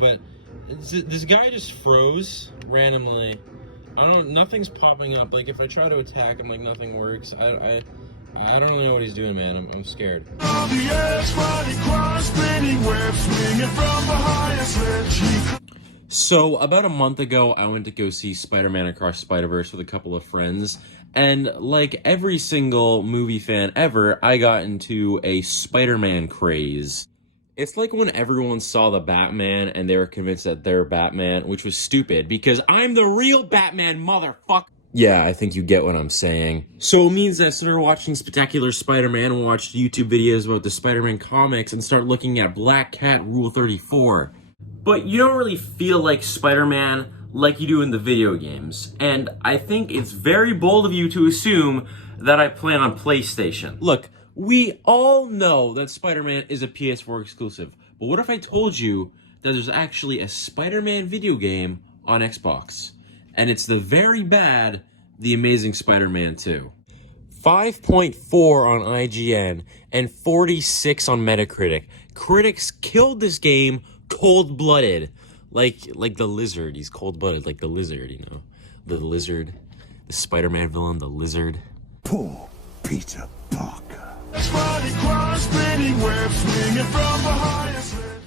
thing, but this guy just froze randomly. I don't know, nothing's popping up. Like, if I try to attack him, like, nothing works. I don't know what he's doing, man. I'm scared. So, about a month ago, I went to go see Spider-Man Across Spider-Verse with a couple of friends. And like every single movie fan ever, I got into a Spider-Man craze. It's like when everyone saw the Batman and they were convinced that they're Batman, which was stupid because I'm the real Batman, motherfucker. Yeah, I think you get what I'm saying. So it means that I started watching Spectacular Spider-Man and watched YouTube videos about the Spider-Man comics and start looking at Black Cat Rule 34. But you don't really feel like Spider-Man like you do in the video games. And I think it's very bold of you to assume that I play on PlayStation. Look, we all know that Spider-Man is a PS4 exclusive. But what if I told you that there's actually a Spider-Man video game on Xbox? And it's the very bad The Amazing Spider-Man 2. 5.4 on IGN and 46 on Metacritic. Critics killed this game cold-blooded. Like the lizard. He's cold-blooded like the lizard, you know. The lizard. The Spider-Man villain, the lizard. Poor Peter Parker.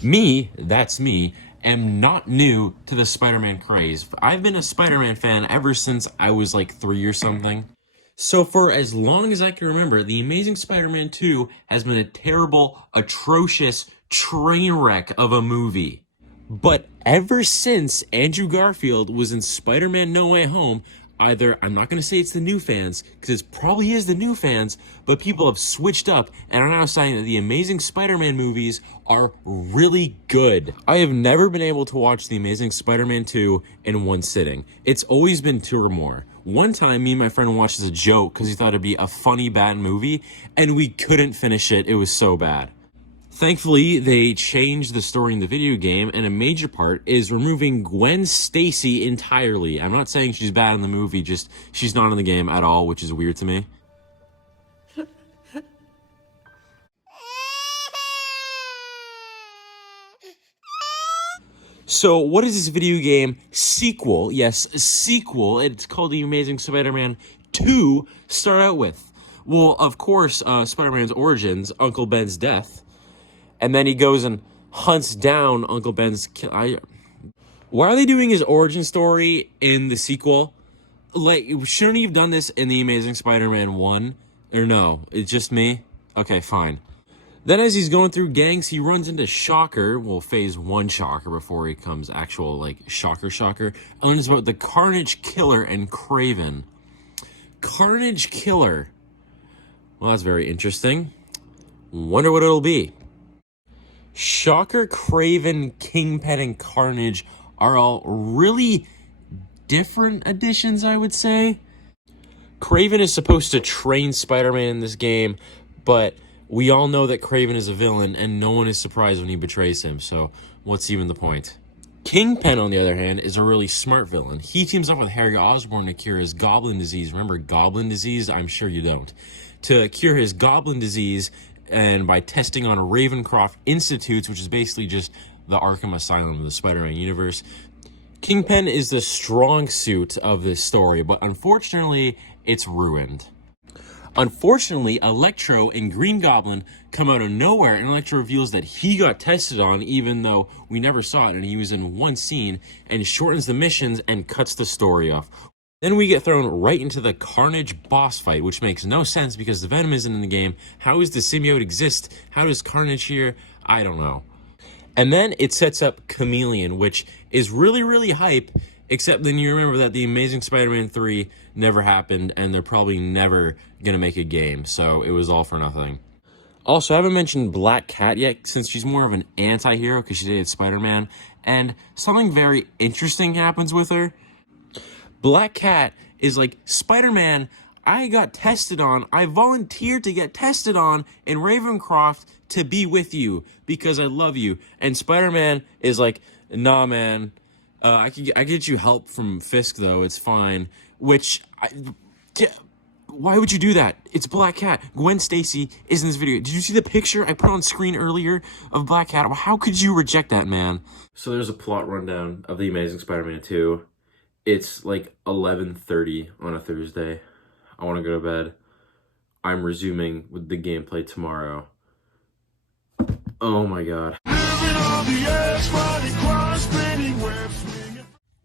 Me, that's me, am not new to the Spider-Man craze. I've been a Spider-Man fan ever since I was like 3 or something. So for as long as I can remember, The Amazing Spider-Man 2 has been a terrible, atrocious train wreck of a movie. But ever since Andrew Garfield was in Spider-Man No Way Home, either, I'm not going to say it's the new fans, because it probably is the new fans, but people have switched up and are now saying that the Amazing Spider-Man movies are really good. I have never been able to watch The Amazing Spider-Man 2 in one sitting. It's always been 2 or more. One time, me and my friend watched as a joke because he thought it'd be a funny, bad movie, and we couldn't finish it. It was so bad. Thankfully, they changed the story in the video game, and a major part is removing Gwen Stacy entirely. I'm not saying she's bad in the movie, just she's not in the game at all, which is weird to me. So, what is this video game sequel? Yes, a sequel. It's called The Amazing Spider-Man 2. Start out with? Well, of course, Spider-Man's origins, Uncle Ben's death. And then he goes and hunts down Uncle Ben's... Why are they doing his origin story in the sequel? Like, shouldn't he have done this in The Amazing Spider-Man 1? Or no? It's just me? Okay, fine. Then as he's going through gangs, he runs into Shocker. Well, Phase 1 Shocker before he becomes actual, like, Shocker. And learns about the Carnage Killer and Kraven. Carnage Killer. Well, that's very interesting. Wonder what it'll be. Shocker, Kraven, Kingpin, and Carnage are all really different additions, I would say. Kraven is supposed to train Spider-Man in this game, but we all know that Kraven is a villain, and no one is surprised when he betrays him, so what's even the point? Kingpin, on the other hand, is a really smart villain. He teams up with Harry Osborn to cure his goblin disease. Remember goblin disease? I'm sure you don't. To cure his goblin disease, and by testing on Ravencroft Institutes, which is basically just the Arkham Asylum of the Spider-Man universe. Kingpin is the strong suit of this story, but unfortunately, it's ruined. Unfortunately, Electro and Green Goblin come out of nowhere, and Electro reveals that he got tested on, even though we never saw it, and he was in one scene, and shortens the missions and cuts the story off. Then we get thrown right into the Carnage boss fight, which makes no sense because the Venom isn't in the game. How does the symbiote exist? How does Carnage here? I don't know. And then it sets up Chameleon, which is really, really hype, except then you remember that The Amazing Spider-Man 3 never happened, and they're probably never going to make a game, so it was all for nothing. Also, I haven't mentioned Black Cat yet, since she's more of an anti-hero because she dated Spider-Man, and something very interesting happens with her. Black Cat is like, Spider-Man, I got tested on, I volunteered to get tested on in Ravencroft to be with you because I love you. And Spider-Man is like, nah, man, I get you help from Fisk, though, it's fine. Which, Why would you do that? It's Black Cat. Gwen Stacy is in this video. Did you see the picture I put on screen earlier of Black Cat? How could you reject that, man? So there's a plot rundown of The Amazing Spider-Man 2. It's like 11:30 on a Thursday. I want to go to bed. I'm resuming with the gameplay tomorrow. Oh my god.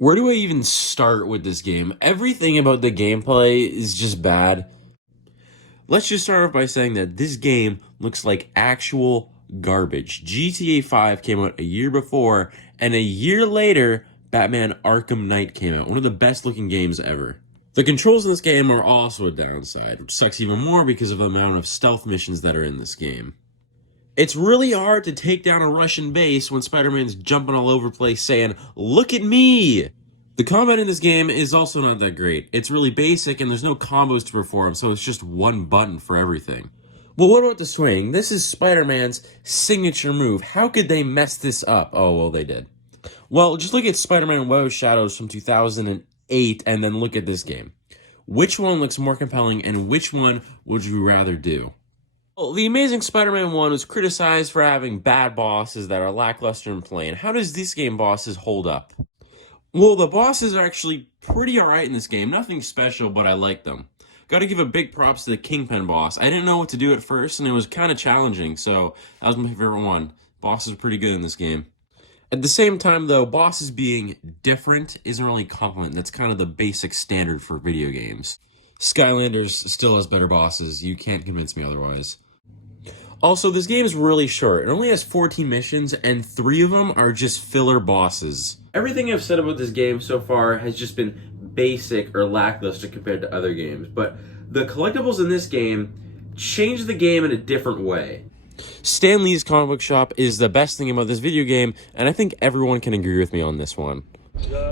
Where do I even start with this game? Everything about the gameplay is just bad. Let's just start off by saying that this game looks like actual garbage. GTA 5 came out a year before, and a year later, Batman Arkham Knight came out. One of the best looking games ever. The controls in this game are also a downside, which sucks even more because of the amount of stealth missions that are in this game. It's really hard to take down a Russian base when Spider-Man's jumping all over the place saying, "Look at me!" The combat in this game is also not that great. It's really basic and there's no combos to perform, so it's just one button for everything. Well, what about the swing? This is Spider-Man's signature move. How could they mess this up? Oh, well, they did. Well, just look at Spider-Man Web of Shadows from 2008 and then look at this game. Which one looks more compelling and which one would you rather do? Well, The Amazing Spider-Man 1 was criticized for having bad bosses that are lackluster and plain. How does this game bosses hold up? Well, the bosses are actually pretty alright in this game. Nothing special, but I like them. Gotta give a big props to the Kingpin boss. I didn't know what to do at first, and it was kind of challenging, so that was my favorite one. Bosses are pretty good in this game. At the same time, though, bosses being different isn't really a compliment. That's kind of the basic standard for video games. Skylanders still has better bosses. You can't convince me otherwise. Also, this game is really short. It only has 14 missions, and 3 of them are just filler bosses. Everything I've said about this game so far has just been basic or lackluster compared to other games, but the collectibles in this game change the game in a different way. Stan Lee's comic book shop is the best thing about this video game, and I think everyone can agree with me on this one.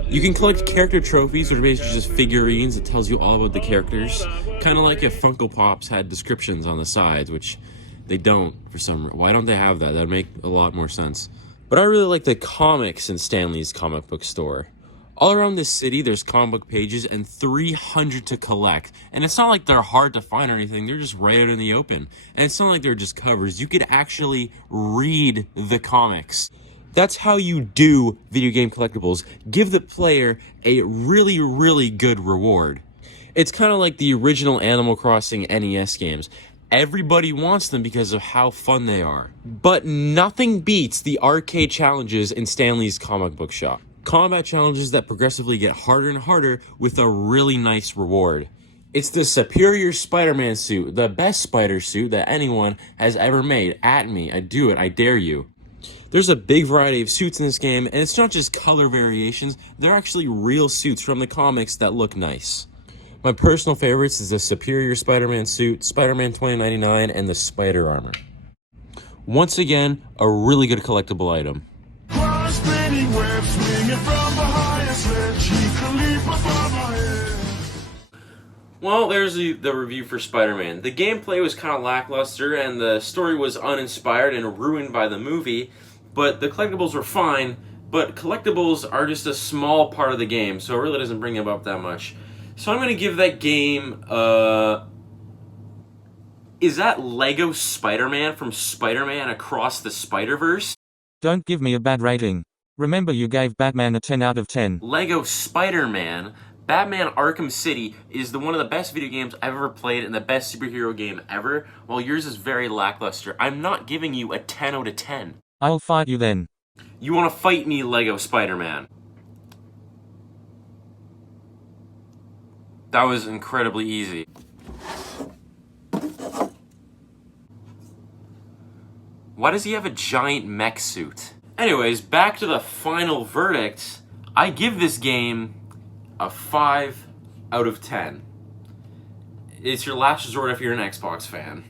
You can collect character trophies, which are basically just figurines that tells you all about the characters. Kind of like if Funko Pops had descriptions on the sides, which they don't for some reason. Why don't they have that? That'd make a lot more sense. But I really like the comics in Stan Lee's comic book store. All around this city, there's comic book pages and 300 to collect. And it's not like they're hard to find or anything. They're just right out in the open. And it's not like they're just covers. You could actually read the comics. That's how you do video game collectibles. Give the player a really, really good reward. It's kind of like the original Animal Crossing NES games. Everybody wants them because of how fun they are. But nothing beats the arcade challenges in Stan Lee's comic book shop. Combat challenges that progressively get harder and harder with a really nice reward. It's the superior Spider-Man suit, the best spider suit that anyone has ever made. At me, I do it, I dare you. There's a big variety of suits in this game, and it's not just color variations, they're actually real suits from the comics that look nice. My personal favorites is the Superior Spider-Man suit, Spider-Man 2099, and the Spider Armor. Once again, a really good collectible item. Well, there's the review for Spider-Man. The gameplay was kind of lackluster, and the story was uninspired and ruined by the movie, but the collectibles were fine, but collectibles are just a small part of the game, so it really doesn't bring them up that much. So I'm going to give that game, is that Lego Spider-Man from Spider-Man Across the Spider-Verse? Don't give me a bad rating. Remember you gave Batman a 10 out of 10. Lego Spider-Man, Batman Arkham City is one of the best video games I've ever played and the best superhero game ever, while yours is very lackluster. I'm not giving you a 10 out of 10. I'll fight you then. You want to fight me, Lego Spider-Man? That was incredibly easy. Why does he have a giant mech suit? Anyways, back to the final verdict. I give this game a 5 out of 10. It's your last resort if you're an Xbox fan.